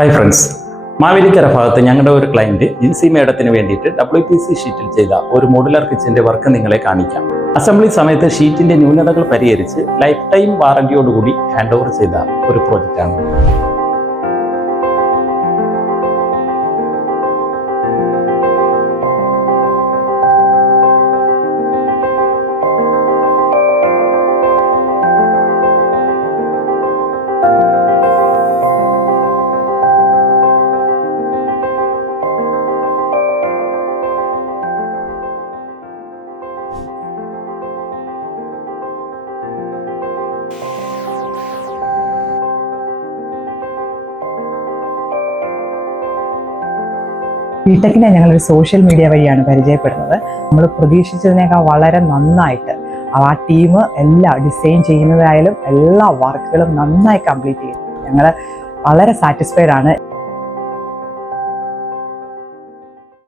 Hi friends, Mavelikkara ഭാഗത്ത് ഞങ്ങളുടെ ഒരു ക്ലയന്റ് ജിൻസി മേഡത്തിന് വേണ്ടിയിട്ട് WPC ഷീറ്റിൽ ചെയ്ത ഒരു മോഡുലാർ കിച്ചന്റെ വർക്ക് നിങ്ങളെ കാണിക്കാം. അസംബ്ലി സമയത്ത് ഷീറ്റിന്റെ ന്യൂനതകൾ പരിഹരിച്ച് ലൈഫ് ടൈം വാറന്റിയോടുകൂടി ഹാൻഡ് ഓവർ ചെയ്ത ഒരു പ്രോജക്റ്റാണ്. ബിടെക്കിനെ ഞങ്ങളൊരു സോഷ്യൽ മീഡിയ വഴിയാണ് പരിചയപ്പെടുന്നത്. നമ്മൾ പ്രതീക്ഷിച്ചതിനേക്കാൾ വളരെ നന്നായിട്ട് ആ ടീം എല്ലാ ഡിസൈൻ ചെയ്യുന്നതായാലും എല്ലാ വർക്കുകളും നന്നായി കംപ്ലീറ്റ് ചെയ്തു. ഞങ്ങൾ വളരെ സാറ്റിസ്ഫൈഡ് ആണ്.